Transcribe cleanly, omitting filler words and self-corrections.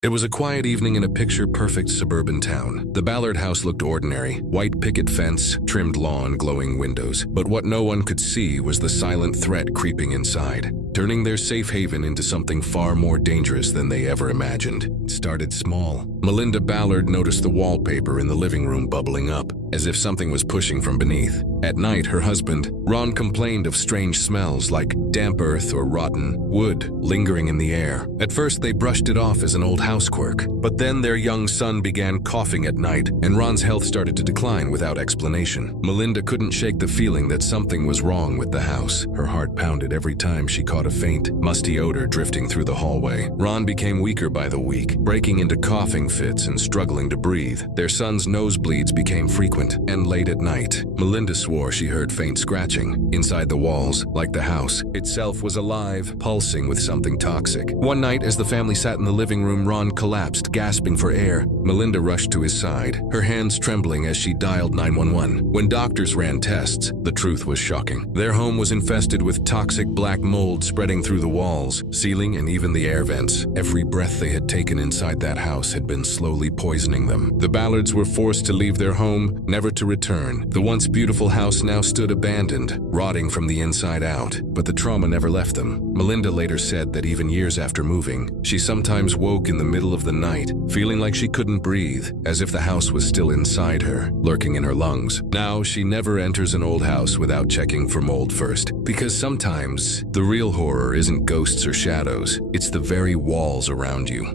It was a quiet evening in a picture-perfect suburban town. The Ballard house looked ordinary, white picket fence, trimmed lawn, glowing windows. But what no one could see was the silent threat creeping inside, turning their safe haven into something far more dangerous than they ever imagined. It started small. Melinda Ballard noticed the wallpaper in the living room bubbling up, as if something was pushing from beneath. At night, her husband, Ron, complained of strange smells like damp earth or rotten wood lingering in the air. At first, they brushed it off as an old house quirk, but then their young son began coughing at night, and Ron's health started to decline without explanation. Melinda couldn't shake the feeling that something was wrong with the house. Her heart pounded every time she caught a faint, musty odor drifting through the hallway. Ron became weaker by the week, breaking into coughing fits and struggling to breathe. Their son's nosebleeds became frequent, and late at night, Melinda swore she heard faint scratching inside the walls, like the house itself was alive, pulsing with something toxic. One night, as the family sat in the living room, Ron collapsed, gasping for air. Melinda rushed to his side, her hands trembling as she dialed 911. When doctors ran tests, the truth was shocking. Their home was infested with toxic black mold spreading through the walls, ceiling, and even the air vents. Every breath they had taken inside that house had been slowly poisoning them. The Ballards were forced to leave their home, never to return. The once beautiful house now stood abandoned, rotting from the inside out, but the trauma never left them. Melinda later said that even years after moving, she sometimes woke in the middle of the night, feeling like she couldn't breathe, as if the house was still inside her, lurking in her lungs. Now she never enters an old house without checking for mold first, because sometimes the real horror isn't ghosts or shadows, it's the very walls around you.